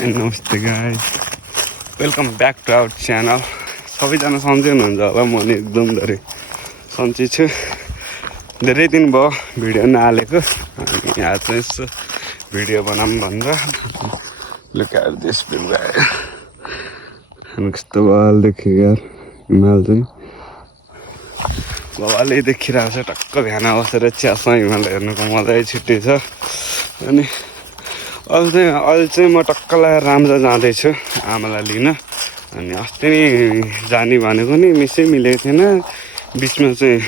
नमस्ते guys, welcome back to our channel. सबैजना सन्चै हुनुहुन्छ होला। म नि एकदम धेरै सन्चै छु। धेरै दिन भयो भिडियो नहालेको, अनि आज चाहिँ यसो भिडियो बनाऊँ भनेर look at this view guys. अनि कस्तो बवाल देखियो यार, हिमाल चाहिँ बवालै देखिरहेको छ। टक्क बिहान बसेर चियासँग हिमाल हेर्नुको मजै छुट्टै छ। अनि अहिले चाहिँ म टक्क लगाएर राम्रो जाँदैछु आमालाई लिन। अनि अस्ति नै जाने भनेको नि मिसै मिलेको थिएन। बिचमा चाहिँ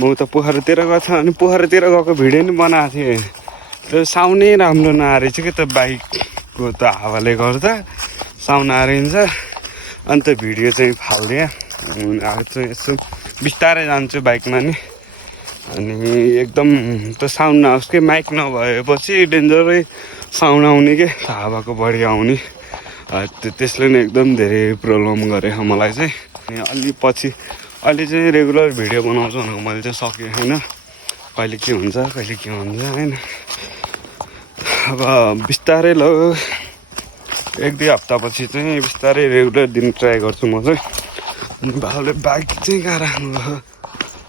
म त पोखरातिर गएको थिएँ, अनि पोखरातिर गएको भिडियो नि बनाएको थिएँ। त्यो साउन्डै राम्रो नआएछ कि, त्यो बाइकको त हावाले गर्दा साउन्ड आइन्छ। अनि त्यो भिडियो चाहिँ फालिदिएँ। अब चाहिँ यसो बिस्तारै जान्छु बाइकमा नि। अनि एकदम त्यो साउन्ड नआओस् कि, माइक नभएपछि डेन्जरै साउन्ड आउने के, हावाको बढी आउने। त्यसले नै एकदम धेरै प्रब्लम गरेँ मलाई चाहिँ। अनि अलि पछि अहिले चाहिँ रेगुलर भिडियो बनाउँछु भनेको मैले चाहिँ सकेँ होइन। कहिले के हुन्छ होइन। अब बिस्तारै ल 1-2 हप्तापछि चाहिँ बिस्तारै रेगुलर दिन ट्राई गर्छु म चाहिँ। अनि बाबुले बाइक चाहिँ कहाँ राख्नुभयो,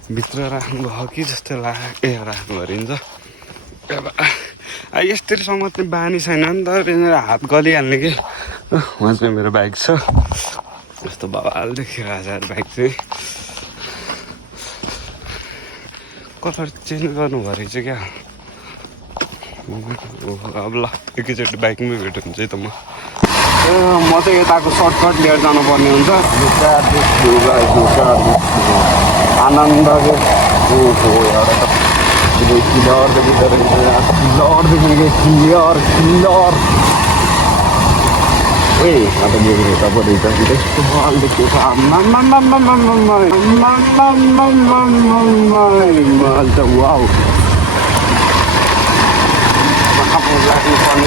भित्र राख्नुभयो कि जस्तो लाग्यो। राख्नु भरिन्छ यस्तरी समात्ने बानी छैन नि त, हात गलिहाल्ने कि। उहाँ चाहिँ मेरो बाइक छ, यस्तो बवाल देखिरहेको छ बाइक चाहिँ। कलर चेन्ज गर्नुभयो रहेछ क्या। अब ल एकैचोटि बाइकमै भेट्यो भने चाहिँ त म चाहिँ यताको सर्टकट लिएर जानुपर्ने हुन्छ। आनन्द लाग्नुपर्ने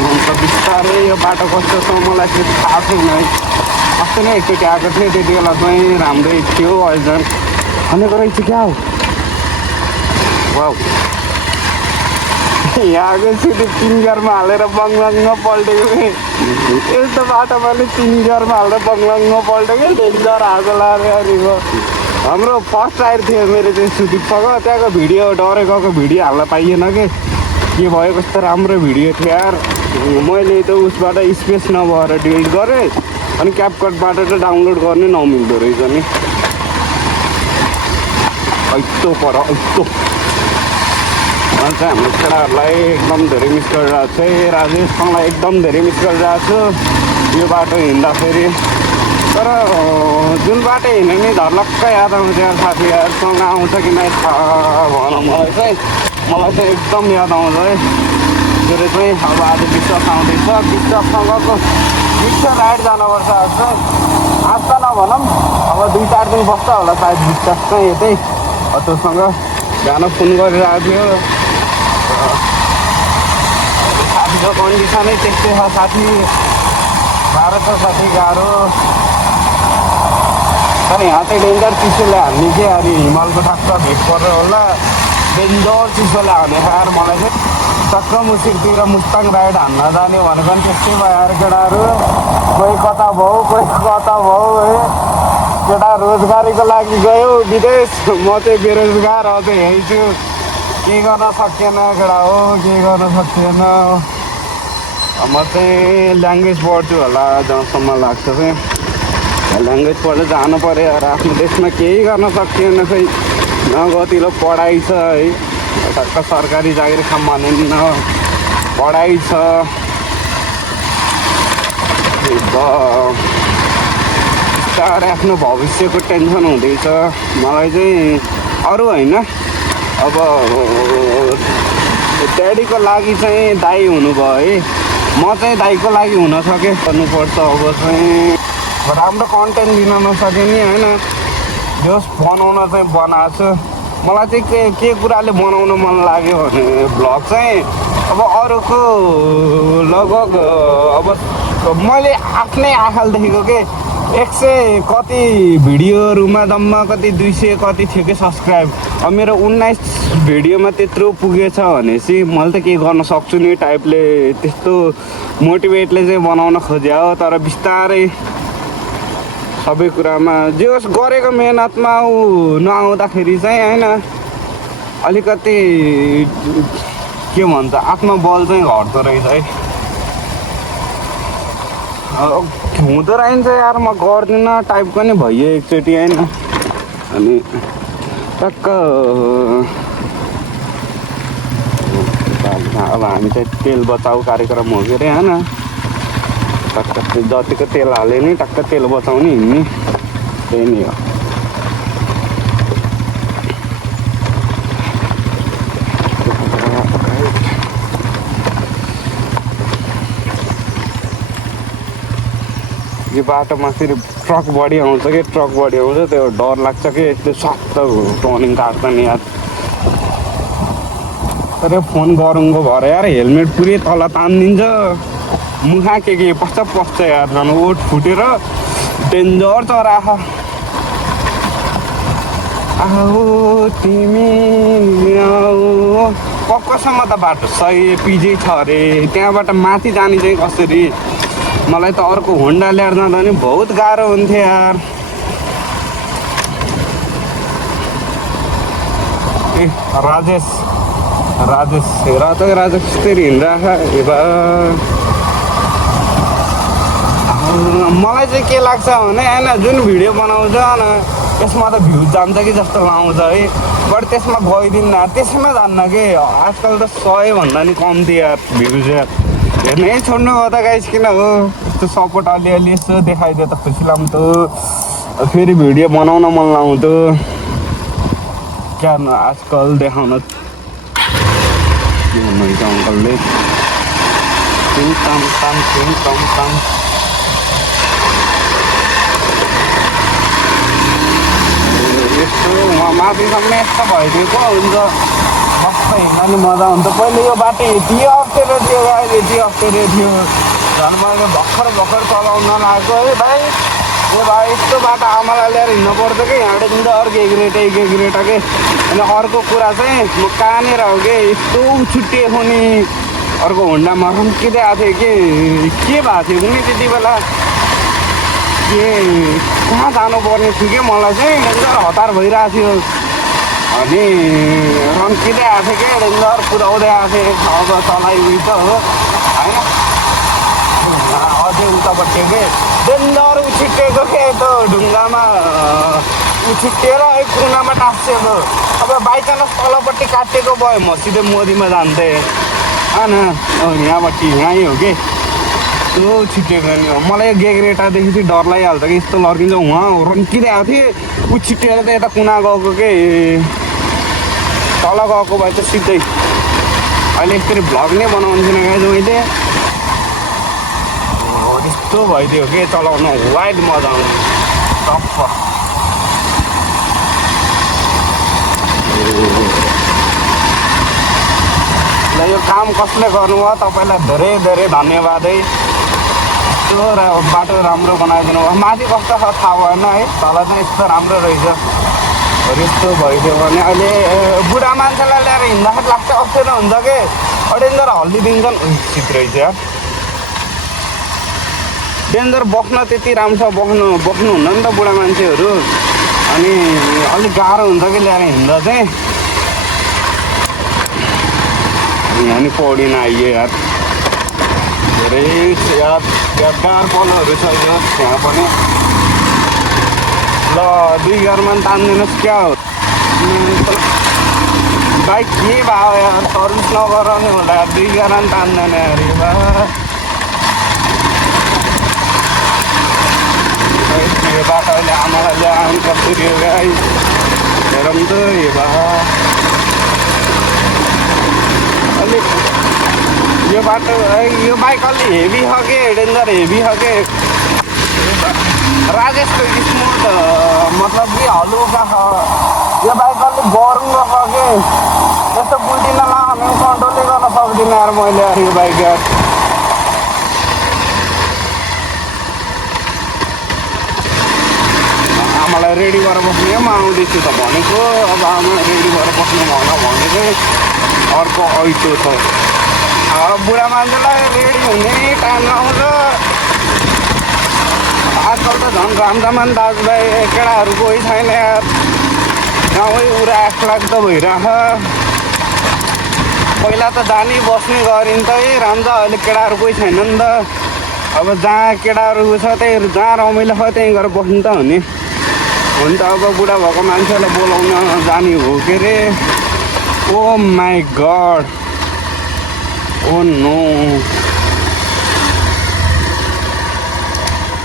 हुन्छ बिस्तारै। यो बाटो कस्तो छ मलाई चाहिँ थाहा छैन है। अस्ति नै एकचोटि आएको थिएँ, त्यति बेला चाहिँ राम्रै थियो। अहिले झन् भनेको रहेछ क्या हो। वाउ, यहाँको सिटी 3 गियरमा हालेर बङलङमा पल्टेको कि। यस्तो बाटोमा नि 3 गियरमा हालेर बङलङमा पल्टेको डेन्जर आगो लागेको। हाम्रो फर्स्ट राइड थियो मेरो चाहिँ सुटिङको। त्यहाँको भिडियो डरै गएको भिडियो हाल्न पाइएन कि, के भयो कस्तो राम्रो भिडियो थियो यार। मैले त उसबाट स्पेस नभएर डिलिट गरेँ। अनि क्यापकटबाट चाहिँ डाउनलोड गर्ने नमिल्दो रहेछ नि। यस्तो पर यस्तो अनि चाहिँ हाम्रो केटाहरूलाई एकदम धेरै मिस गरिरहेको छ। राजेशसँगलाई एकदम धेरै मिस गरिरहेको छु यो बाटो हिँड्दाखेरि। तर जुन बाटो हिँड्ने नि धर्लक्कै याद आउँछ यार, साथीहरूसँग आउँछ कि नै थाहा भनौँ। मलाई चाहिँ एकदम याद आउँछ है। मेरो चाहिँ अब आज विश्वास आउँदैछ। विश्वाससँगको विश्व राइड जानुपर्छ आज त नभनौँ। अब 2-4 दिन बस्छ होला सायद विश्वास चाहिँ यतै। त्योसँग बिहान फोन गरिरहेको थियो। साथीको कन्डिसनै त्यस्तै छ साथी, गाह्रो छ साथी गाह्रो। तर यहाँ चाहिँ डेन्जर चिसोले हान्ने के अरे, हिमालको ठ्याक्क भेट परेर होला डेन्जर चिसोले हाने यार। मलाई चाहिँ टक्क मुसिकतिर मुस्ताङ राइड हान्न जाने भनेको पनि त्यस्तै भयो यार केटाहरू। कोही कता भयो कोही कता भयो है। केटा रोजगारीको लागि गयो विदेश, म चाहिँ बेरोजगार अझै यहीँ छु। के गर्न सकिएन केटा हो, के गर्न सकिएन। म चाहिँ ल्याङ्ग्वेज पढ्छु होला जहाँसम्म लाग्छ चाहिँ। ल्याङ्ग्वेज पढ्नु जानु पऱ्यो यार। आफ्नो देशमा केही गर्न सकिएन खै। न गतिलो पढाइ छ है, टक्क सरकारी जागिर खाम भने न पढाइ छ। बिस्तारै आफ्नो भविष्यको टेन्सन हुँदैछ मलाई चाहिँ, अरू होइन। अब ड्याडीको लागि चाहिँ दाइ हुनुभयो है, म चाहिँ दाइको लागि हुन सकेँ गर्नुपर्छ। अब चाहिँ राम्रो कन्टेन्ट दिन नसके नि होइन, जस बनाउन चाहिँ बनाएको छु। मलाई चाहिँ के कुराले बनाउन मन लाग्यो भने भ्लग चाहिँ अब अरूको लगभग अब मैले आफ्नै आँखाले देखेको के 100 कति भिडियोहरूमा जम्मा कति 200 कति थियो कि सब्सक्राइब। अब मेरो 19 भिडियोमा त्यत्रो पुगेछ भनेपछि मैले त केही गर्न सक्छु नि टाइपले त्यस्तो मोटिभेटले चाहिँ बनाउन खोजे हो। तर बिस्तारै सबै कुरामा जे होस् गरेको मेहनतमा नआउँदाखेरि चाहिँ होइन अलिकति के भन्छ आत्मबल चाहिँ घट्दो रहेछ है। हुँदो रहेछ यार म गर्दिनँ टाइपको नि भइयो एकचोटि होइन। अनि टक्क अब हामी चाहिँ तेल बचाउ कार्यक्रम हो कि अरे होइन। टक्क जतिको तेल हाल्यो नि टक्क तेल बचाउने हिँड्ने त्यही नै हो। यो बाटोमा फेरि ट्रक बढी आउँछ कि ट्रक बढी आउँछ त्यो डर लाग्छ कि त्यो सख्त टर्निङ काट्छ नि यार। तर फोन गरुङ्गो भएर यार हेलमेट पुरै तल तानिदिन्छ मुखा के पस्छ यार झन् ओठ फुटेर डेन्जर चरा आऊ तिमी पक्कसम्म त बाटो 100 पिजी छ अरे। त्यहाँबाट माथि जाने चाहिँ कसरी मलाई त अर्को होन्डा ल्याएर जाँदा नि बहुत गाह्रो हुन्थ्यो यार। ए राजेश हेर त राजेश कसरी हिँडिरहेको मलाई चाहिँ के लाग्छ भने होइन जुन भिडियो बनाउँछ न त्यसमा त भ्युज जान्छ कि जस्तो आउँछ है। बट त्यसमा गइदिन्न त्यसैमा जान्न कि आजकल त 100 भन्दा नि कम्ती यार भ्युज यार। हेर्नै छोड्नु हो त गाइस किन हो यस्तो सपोर्ट अलिअलि यसो देखाइदियो त खुसी लाग्थ्यो। फेरि भिडियो बनाउन मन लाग्थ्यो क्या आजकल देखाउन के भन्नुहुन्छ अङ्कलले यस्तो माथिसम्म यस्तो भइदिएको हुन्छ मस्त हिँड्दा नि मजा हुन्छ। पहिले यो बाटो यति अप्ठ्यारो थियो अहिले यति अप्ठ्यारो थियो झन् मैले भर्खर चलाउन लागेको है भाइ। ए भाइ यस्तो बाटो आमालाई ल्याएर हिँड्नु पर्छ कि यहाँबाट पनि त अर्को एग्रेटा के। अनि अर्को कुरा चाहिँ म कहाँनिर हो कि यस्तो छुट्टिएको नि अर्को होन्डामा रम्किँदै आएको थियो कि के भएको थियो कुनै त्यति बेला के कहाँ जानुपर्ने थियो कि मलाई चाहिँ डेन्जर हतार भइरहेको थियो। अनि रम्किँदै आएको थियो कि डेन्जर कुदाउँदै आएको थियो अब चलाइ त हो होइन। अझै उतापट्टि के डेन्जर उछिट्टिएको के त्यो ढुङ्गामा उछिट्टिएर है कुनामा टाँसिएको। अब बाइचान्स तलपट्टि काटिएको भयो म सिधै मोदीमा जान्थेँ होइन। यहाँपट्टि यहीँ हो कि त्यो छिट्टिएको नि हो। मलाई गेग्रेटादेखि चाहिँ डर लागिहाल्छ कि यस्तो लड्किन्छ उहाँ रम्किँदै आएको थिएँ ऊ छिट्टिएर त यता कुना गएको के तल गएको भए त सिधै अहिले यसरी भ्लग नै बनाउँछु न गाइज मैले। त्यस्तो भइदियो के चलाउन वाइड मजा आउने टप्प। ल यो काम कसले गर्नुभयो तपाईँलाई धेरै धन्यवाद है। यस्तो बाटो राम्रो बनाइदिनु भयो। माथि कस्तो छ थाहा भएन है तल चाहिँ यस्तो राम्रो रहेछ। यस्तो भइदियो भने अहिले बुढा मान्छेलाई ल्याएर हिँड्दाखेरि लाग्छ अप्ठ्यारो हुन्छ कि डेन्जर हल्लिदिन्छन् उचित रहेछ यार। डेन्जर बस्न त्यति राम्रो बस्नुहुन्न नि त बुढा मान्छेहरू। अनि अलिक गाह्रो हुन्छ कि ल्याएर हिँड्दा चाहिँ। यहाँ नि पौडी नआइयो यार धेरै यार यादगार पलहरू छ यो यहाँ पनि। ल 2 घरमा पनि तान्दिनुहोस् क्या हो बाइक के भयो यार सर्भिस नगराउने होला 2 घरमा पनि तान्दैन यार यो बाटो अहिले आमालाई ल्याउनु कसरी हो गाई हेरौँ त यो अलिक यो बाटो यो बाइक अलि हेभी छ कि डेन्जर हेभी छ कि राजेशको स्मुथ मतलब कि हलुका छ। यो बाइक अलिक गरुङ्गो छ कि यस्तो बुल्टिन लगाउने कन्ट्रोलै गर्न सक्दिनँ यार मैले यार यो बाइक यार। आमालाई रेडी गरेर बस्ने म आउँदैछु त भनेको। अब आमा रेडी गरेर बस्नु भने चाहिँ अर्को ऐतो छ। अब बुढा मान्छेलाई रेडी हुने टाइम नआउँछ। आजकल त झन् रामदामान दाजुभाइ केटाहरू कोही छैन यार। गाउँै उरा लाग्दो भइरह। पहिला त जानी बस्ने गरिन्छ है राम्जा। अहिले केटाहरू कोही छैन नि त। अब जहाँ केटाहरू छ त्यही जहाँ रमाइलो छ त्यहीँ गएर बस्नु त हो नि। हुन्छ अब बुढा भएको मान्छेलाई बोलाउन जाने हो के अरे। ओ माई गड, ओ नो,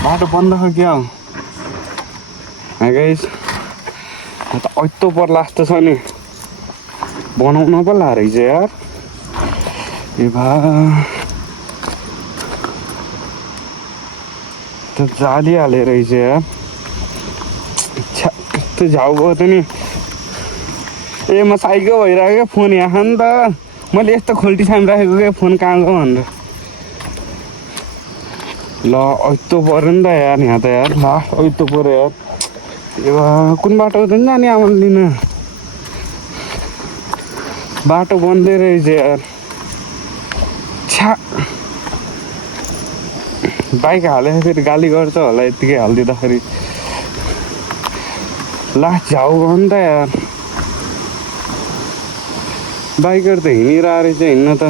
बाटो बन्द छ क्या हो गाइस। त ऐतो पर्ला जस्तो छ नि, बनाउन पो ला रहेछ यार। ए भा त जाली रहेछ यार। कस्तो झाउ गयो त नि। ए म साइको भइरहेको फोन यहाँ नि त। मैले यस्तो खोल्टी छामिराखेको क्या फोन कहाँ गयो भनेर। ल ऐतो पऱ्यो नि त यार यहाँ त यार। ल ऐतो पऱ्यो यार। ए कुन बाटो त नि जाने आमाले लिन। बाटो बन्दै रहेछ यार। छ्या बाइक हालेर फेरि गाली गर्छ होला यत्तिकै हालिदिँदाखेरि। ला झाउ भयो नि त यार। बाइकहरू त हिँडिरहेको रहेछ हिँड्न त।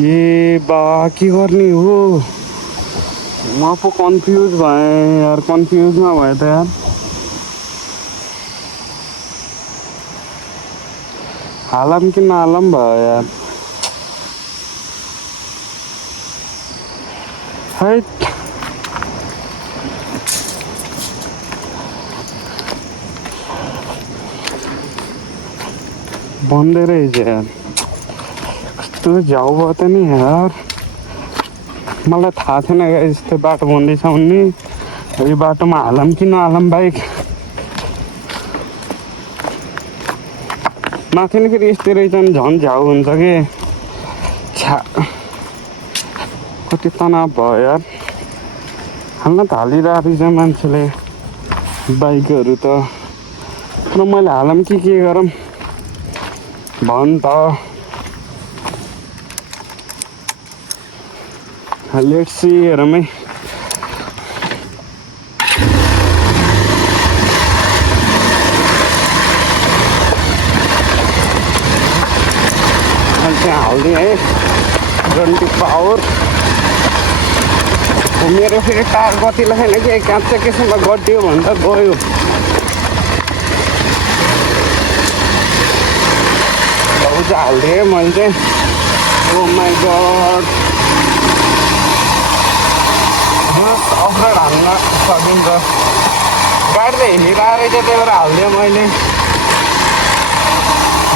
ए बा के गर्ने हो। म पो कन्फ्युज भएँ यार। कन्फ्युजमा भयो त यार। हालम कि नहालम भयो यार। हैट बन्दै रहेछ यार। कस्तो झाउ भयो त नि यार। मलाई थाहा छैन यस्तो बाटो बन्दैछ भन्ने। यो बाटोमा हालम कि नहालम बाइक। माथि नि फेरि यस्तै रहेछ नि झन् झाउ हुन्छ कि। छ्या कति तनाव भयो यार। हाल्न त हालिरहेको रहेछ मान्छेले बाइकहरू त। तर मैले हालम कि के गरौँ भन् त। लेट्स सी हेरौँ है। त्यहाँ हालिदिएँ है 20 पावर। मेरो फेरि टायर कति छैन कि काँच्चा केसम्म गड्डियो भने त गयो। भाउ चाहिँ हालिदिएँ मैले चाहिँ। ओ माई गड, अफरोड हाल्न सकिन्छ। गाडी त हिँडिरहेको रहेछ त्यही भएर हालिदिएँ मैले।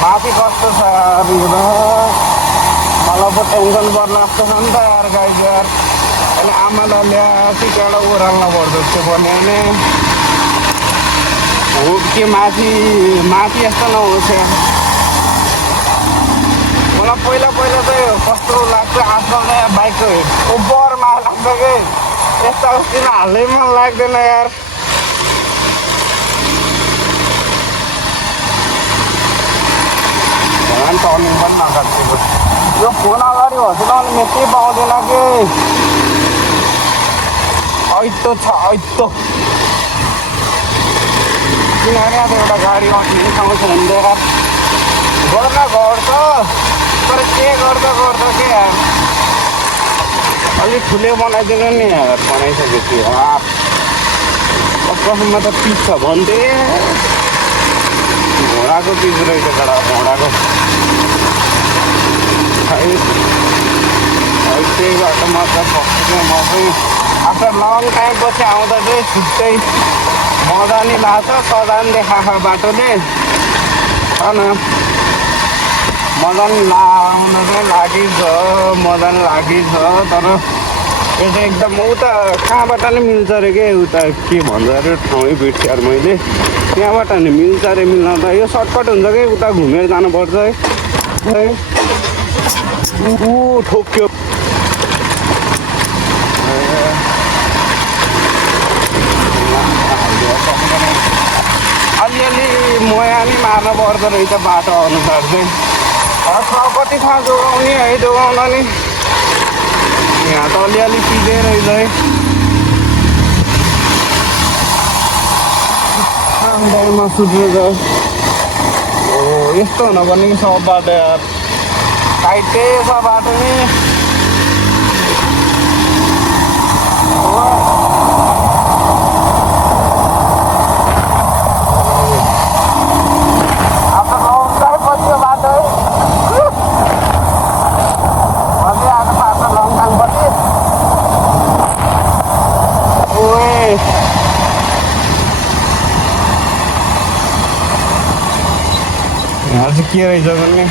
माथि कस्तो छ यार यो त। मलाई पो टेन्सन पर्न जस्तो छ नि त यार गाइस यार। अहिले आमालाई ल्याएपछि एउटा ओह्राल्न पर्दो थियो भने हो कि माथि यस्तो नहोस् यार। मलाई पहिला चाहिँ कस्तो लाग्छ आजकल त बाइकको ओभरमा लाग्छ कि। यस्ता किन हाल्नै मन लाग्दैन यार। टर्निङ पनि नकाटेको। यो फोन अगाडि होस् भने मेट्टै पाउँदैन कि। ऐतो छ ऐतो। किनभने अब एउटा गाडी अट्ने ठाउँ छैन यार। गर्न गर्छ तर के गर्छ के यार। अलिक ठुलो बनाइदिनु नि यार। बनाइसकेपछि यार कसैमा त पिस छ भन्थे। घोडाको पिस रहेछ केटा, घोडाको। त्यही बाटोमा त फस्यो म चाहिँ। आफ्टर लङ टाइम पछि आउँदा चाहिँ छुट्टै मजा नि लाग्छ। सजान देखाएको बाटोले होइन। मजा नि लाउन चाहिँ मजा नि लागिन्छ। तर यो चाहिँ एकदम उता कहाँबाट नि मिल्छ अरे के। उता के भन्छ अरे ठाउँै बिर्सेँ यार मैले। त्यहाँबाट नि मिल्छ अरे। मिल्न त यो सर्टकट हुन्छ कि उता घुमेर जानुपर्छ है। ठोक्यो। मया नि मार्न पर्दो रहेछ बाटो अनुसार चाहिँ कति ठाउँ जोगाउने है जोगाउन नि यहाँ त अलिअलि पिँदै रहेछ है टाइममा सुत्नु छ यस्तो हुनुपर्ने कि सब बाटो यार टाइटै छ बाटो नि यहाँ चाहिँ के रहेछ भने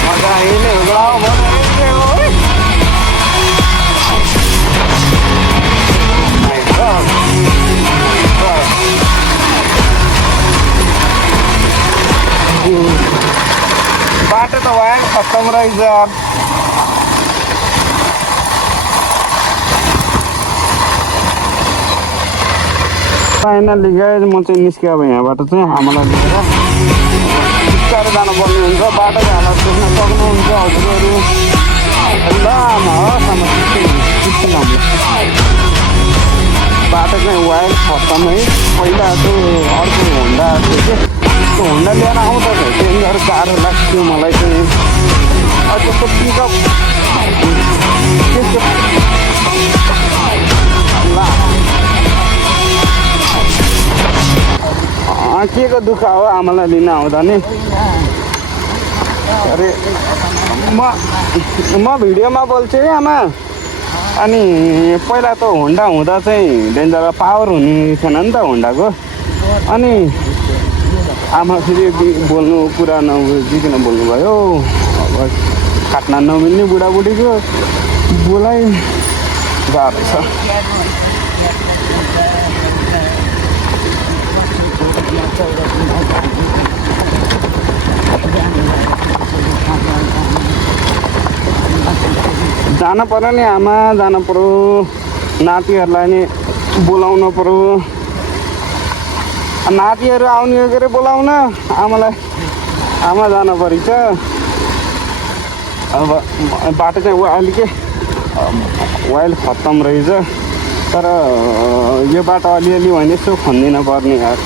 मजा आइने बाटो त भयो खत्तम रहेछ यार फाइनली गाइज म चाहिँ निस्केँ अब यहाँबाट चाहिँ आमालाई लिएर बिस्तारै जानुपर्ने हुन्छ बाटो हालत देख्न सक्नुहुन्छ हजुरहरू ल आमा होस् आमा बाटो चाहिँ वाइल्ड खत्तम है पहिला त्यो अर्को होन्डा थियो कि त्यो होन्डा लिएर आउँछ चेन्ज गरेर गाह्रो लाग्थ्यो मलाई चाहिँ त्यसको पिकअप के को दुःख हो आमालाई लिन आउँदा नि अरे म भिडियोमा बोल्छु है आमा अनि पहिला त होन्डा हुँदा चाहिँ डेन्जर पावर हुने थिएन नि त होन्डाको अनि आमा फेरि बोल्नु कुरा नबुझिकन बोल्नुभयो अब काट्न नमिल्ने बुढाबुढीको बोलाइ गाह्रो छ जान पर्यो नि आमा जान पर्यो नातिहरूलाई नि बोलाउन पर्यो नातिहरू आउने के अरे बोलाउन आमालाई आमा जान परेछ अब बाटो चाहिँ अलिक वाइल्ड खत्तम रहेछ तर यो बाटो अलिअलि भने यसो खन्दिन पर्ने यार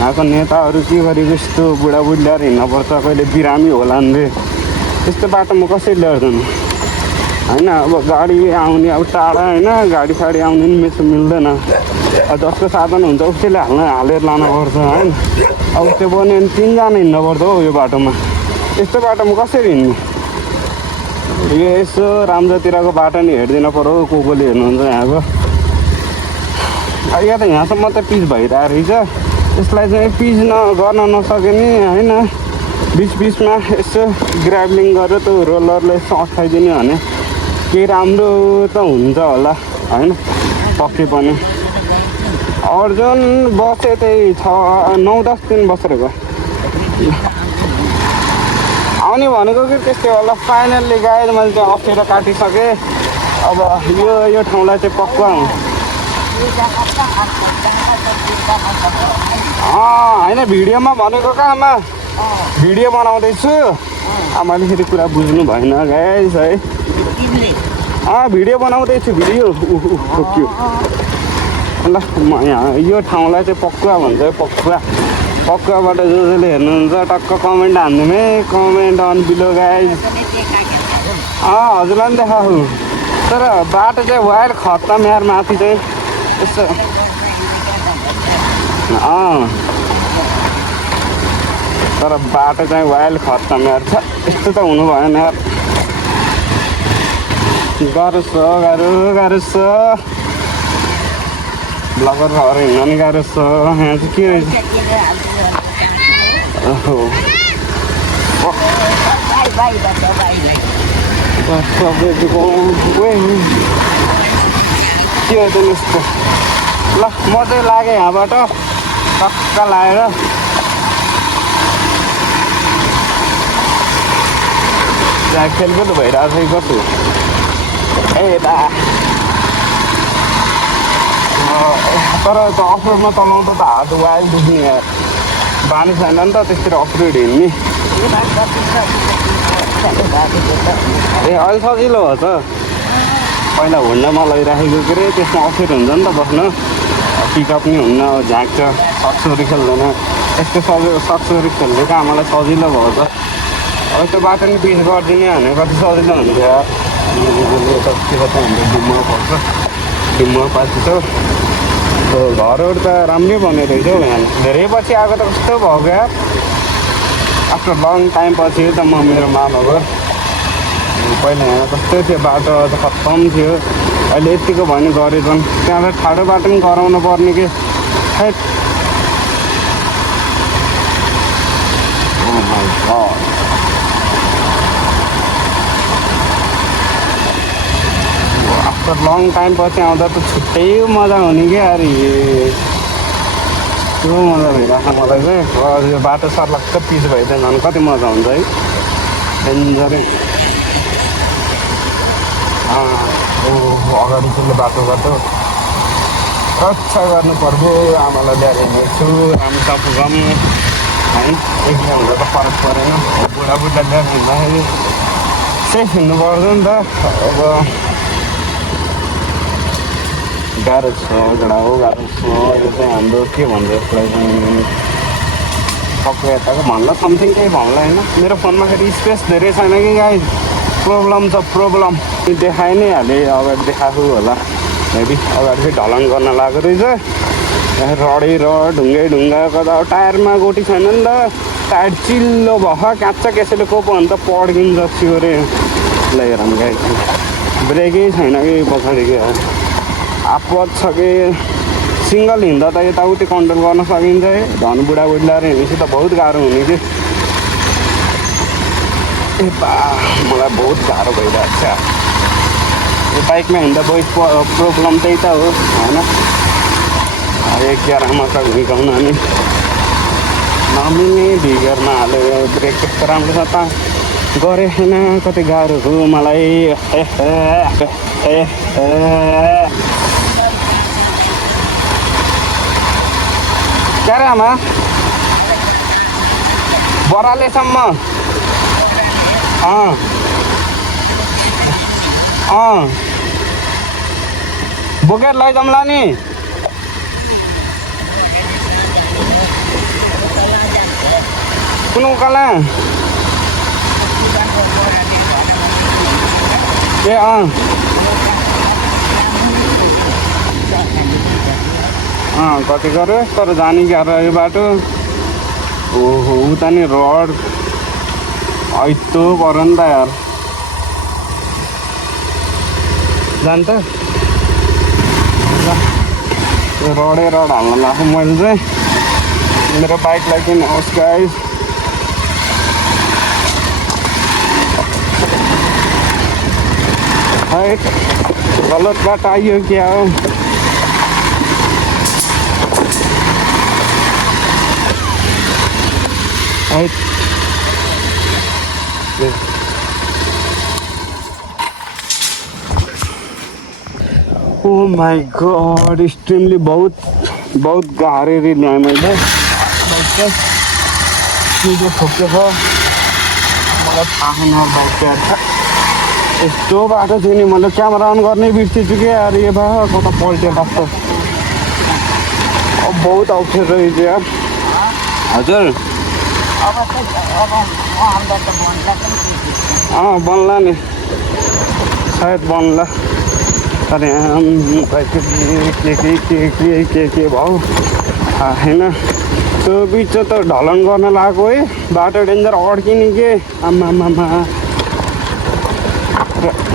यहाँको नेताहरू के गरेको यस्तो बुढाबुढी ल्याएर हिँड्नुपर्छ कहिले बिरामी होला नि रे त्यस्तो बाटो म कसरी ल्याउँदैन होइन अब गाडी आउने अब टाढा होइन गाडी साडी आउने नि मेसो मिल्दैन जसको साधन हुन्छ उसैले हालेर लानुपर्छ होइन अब त्यो बन्यो भने 3 जना हिँड्नुपर्छ हौ यो बाटोमा यस्तो बाटोमा कसरी हिँड्ने यो यसो रामजातिरको बाटो नि हेरिदिनु पर्यो कोले हेर्नुहुन्छ यहाँको यहाँ त यहाँसम्म त पिच भइरहेको रहेछ यसलाई चाहिँ पिच गर्न नसके नि होइन बिचमा यसो ग्राभलिङ गरेर त्यो रोलरले यसो अट्ठाइदिने भने केही राम्रो त हुन्छ होला होइन पक्कै पनि अर्जुन बसे त्यही 9-10 दिन बसेर गयो आउने भनेको कि त्यस्तै होला फाइनल्ली गाइज मैले चाहिँ अप्ठ्यारो काटिसकेँ अब यो ठाउँलाई चाहिँ पक्का होइन भिडियोमा भनेको कहाँमा भिडियो बनाउँदैछु मैले फेरि कुरा बुझ्नु भएन गाइज है भिडियो बनाउँदैछु भिडियो ठोक्यो ल म यहाँ यो ठाउँलाई चाहिँ पक्का भन्छ पक्काबाट जसले हेर्नुहुन्छ टक्क कमेन्ट हान्दिनु है कमेन्ट अन बिलो गाइज हजुरलाई पनि देखाऊ तर बाटो चाहिँ वायर खत्तम यार माथि चाहिँ यस्तो तर बाटो चाहिँ वायर खत्तम यार छ यस्तो त हुनु भएन यार गाह्रो छ ब्लगरहरू हिँड्न नि गाह्रो छ यहाँ चाहिँ के रहेछ सबैको के हो त यस्तो ल म चाहिँ लागेँ यहाँबाट टक्क लाएर त्यहाँ खेलकुद भइरहेको छ कस्तो ए दा तर त्यो अफरोडमा चलाउँदा त हात वाइल दुख्ने यार बानी छैन नि त त्यसतिर अफरोड हिँड्ने ए अहिले सजिलो हो त पहिला हुन्डामा लैराखेको के अरे त्यसमा अफरोड हुन्छ नि त बस्न पिकअप नि हुन्न झाँक्छ सक्सोरी खेल्दैन यस्तो सक्सोरी खेल्नेको आमालाई सजिलो भयो त अब त्यो बाटो नि पिस गरिदिने भने कति सजिलो हुन्थ्यो कतितिर त हाम्रो डिम्मा पर्छ डिम्मा पार्टी छ घरहरू त राम्रै बनेको रहेछ हौ यहाँ धेरै पछि आएको त कस्तो भयो क्या आफ्टर लङ टाइम पछि त म मेरो मामा घर पहिला यहाँ कस्तो थियो बाटो त खत्तम थियो अहिले यतिको भयो नि गरेछन् त्यहाँ ठाडो बाटो पनि गराउनु पर्ने कि खै आफ्टर लङ टाइम पछि आउँदा त छुट्टै मजा हुने क्या अरे त्यो मजा भइरहेको मलाई चाहिँ बाटो सर्लक्क पिच भइदियो झन् कति मजा हुन्छ है डेन्जरै अगाडि चाहिँ बाटो रक्षा गर्नु पर्यो आमालाई ल्याएर हिँड्छु राम्रो पुगाउँ है एकजना हुँदा त फरक परेन बुढाबुढा ल्याएर हिँड्दाखेरि सेफ हिँड्नु पर्छ नि त अब गाह्रो छ एउटा हो गाह्रो छ यो चाहिँ हाम्रो के भन्छ यसलाई चाहिँ सबै यताको भन्ला समथिङ केही भन्ला होइन मेरो फोनमा फेरि स्पेस धेरै छैन कि गाइज प्रब्लम छ प्रब्लम देखाइ नै हालेँ अगाडि देखाएको होला मेबी अगाडि चाहिँ ढलान गर्न लागेको रहेछ रडै रड ढुङ्गै ढुङ्गा कता टायरमा गोटी छैन नि त टायर चिल्लो भयो काँच्चा केसैले कोपो भने त पड्किन्छ सिउरे ल हेरौँ गाइज ब्रेकै छैन कि पछाडि के आपद छ कि सिङ्गल हिँड्दा त यताउति कन्ट्रोल गर्न सकिन्छ है झन् बुढाबुढी ल्याएर हिँडेपछि त बहुत गाह्रो हुने कि ए बा मलाई बहुत गाह्रो भइरहेको छ यो बाइकमा हिँड्दा बहुत प्रब्लम त्यही त हो होइन एक गियरमा त हिर्काउनु अनि नमिल्ने दुई गियरमा हालेर ब्रेक त्यस्तो राम्रो छ त गरेँ छैन कति गाह्रो हो मलाई क्या रे आमा बरालेसम्म बोकेर लैजाउँला नि कुन उकाला ए कति गऱ्यो तर जाने गाह्रो यो बाटो ओहो उता नि रड ऐतो पऱ्यो नि त यार जान्छ यो रडै रड हाल्न लाग्छु मैले चाहिँ मेरो बाइकलाई किन होस् गाइस है गलत बाटो आइयो क्या हो ओ माई गॉड एक्सट्रीमली बहुत गाह्रो ल्याएँ मैले ठोक्यो छ मलाई थाहा छैन बाइक छ यस्तो बाटो थियो नि मैले क्यामेरा अन गर्नै बिर्सेछु कि यार यो भए कता पल्ट्यो लाग्छ अब बहुत अप्ठ्यारो रहेछ यार हजुर बन्ला नि सायद बन्ला तर यहाँ के भयो होइन त्यो बिच त ढलन गर्न लागेको है बाटो डेन्जर अड्किने के आमामा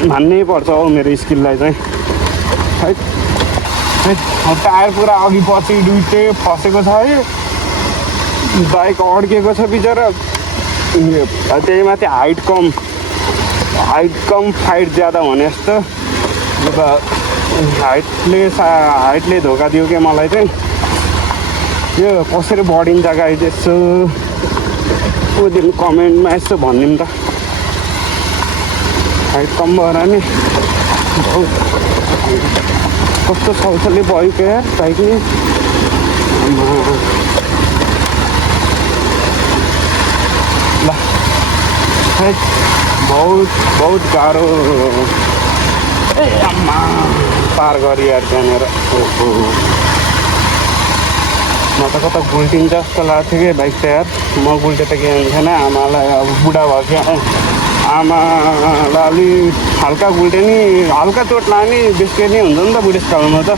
मान्नै पर्छ हौ मेरो स्किललाई चाहिँ है टायर पुरा अघि पछि दुइटै फसेको छ है बाइक अड्किएको छ बिचरा त्यही माथि हाइट कम फाइट ज्यादा भने जस्तो हाइटले धोका दियो कि मलाई चाहिँ यो कसरी बढिन्छ गाइज यसो कमेन्टमा यसो भनिदिउँ त हाइट कम भएर नि कस्तो छलछली भयो क्या यार बाइक नि ल बहुत गाह्रो ए आम्मा पार गरी यार त्यहाँनिर ओहो म त कता गुल्टिन्छ जस्तो लाग्थ्यो कि बाइक त यार म गुल्टे त के हुन्थेन आमालाई अब बुढा भयो क्या आमालाई अलि हल्का गुल्टे नि हल्का चोट लाग्यो नि बिस्केट नि हुन्छ नि त बुढेसकालमा त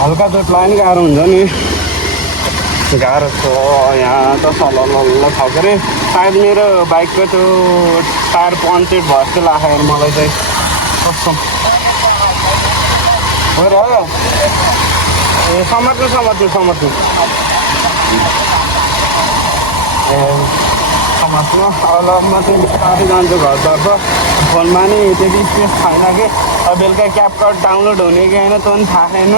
हल्का चोट लाग्यो नि गाह्रो हुन्छ नि गाह्रो छ यहाँ त सलल्ल छ के अरे सायद मेरो बाइकको त्यो टायर पन्चेट भयो जस्तो लाग्यो मलाई चाहिँ कस्तो हो र ए समात्नु ए समात्नु अब म चाहिँ बिस्तारै जान्छु घरतर्फ फोनमा नि त्यति स्पेस छैन कि अब बेलुका क्यापकट डाउनलोड हुने कि होइन त्यो पनि थाहा छैन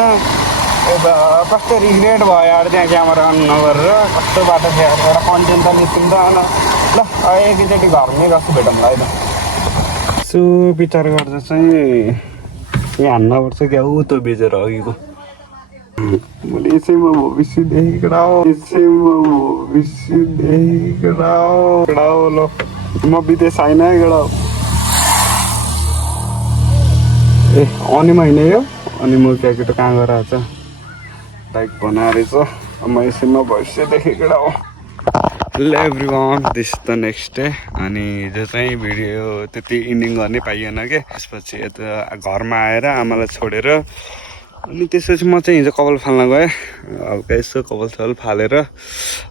कस्तो रिग्रेट भयो यार त्यहाँ क्यामेरा अन नगरेर कस्तो बाटो थियो एउटा कन्टेन्ट त निस्किन्छ होला ल एकैचोटि घरमै गएको भेटौँला है त यसो विचार गर्दा चाहिँ यहाँ हान्नुपर्छ क्या ऊ त्यो बेचेर अघिको मैले यसैमा भविष्य देखेको ल म विदेश आइन है गडा ए अनि महिना यो अनि म केटा कहाँ गएर आएको छ बाइक बनाएर छ म यसैमा भविष्य देखेको हो hello everyone this the next day अनि हिजो चाहिँ भिडियो त्यति इन्डिङ गर्नै पाइएन कि त्यसपछि यता घरमा आएर आमालाई छोडेर अनि त्यसपछि म चाहिँ हिजो कपाल फाल्न गएँ हल्का यसो कपाल सपाल फालेर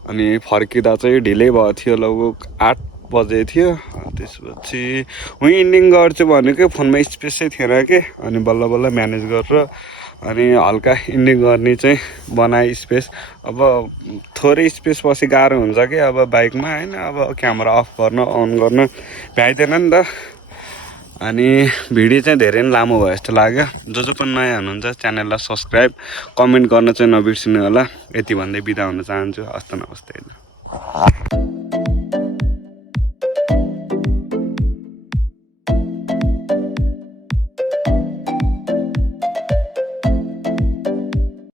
अनि फर्किँदा चाहिँ ढिलै भएको थियो लगभग 8 बजे थियो त्यसपछि उहीँ इन्डिङ गर्छु भनेको फोनमा स्पेसै थिएन कि अनि बल्ल बल्ल म्यानेज गरेर अनि हल्का इन्डिङ गर्ने चाहिँ बनाएँ स्पेस अब थोरै स्पेस पछि गाह्रो हुन्छ कि अब बाइकमा होइन अब क्यामेरा अफ गर्न अन गर्न भ्याइँदैन नि त अनि भिडियो चाहिँ धेरै नै लामो भयो जस्तो लाग्यो जो पनि नयाँ हुनुहुन्छ च्यानललाई सब्सक्राइब कमेन्ट गर्न चाहिँ नबिर्सिनु होला यति भन्दै बिदा हुन चाहन्छु हस्त नमस्ते।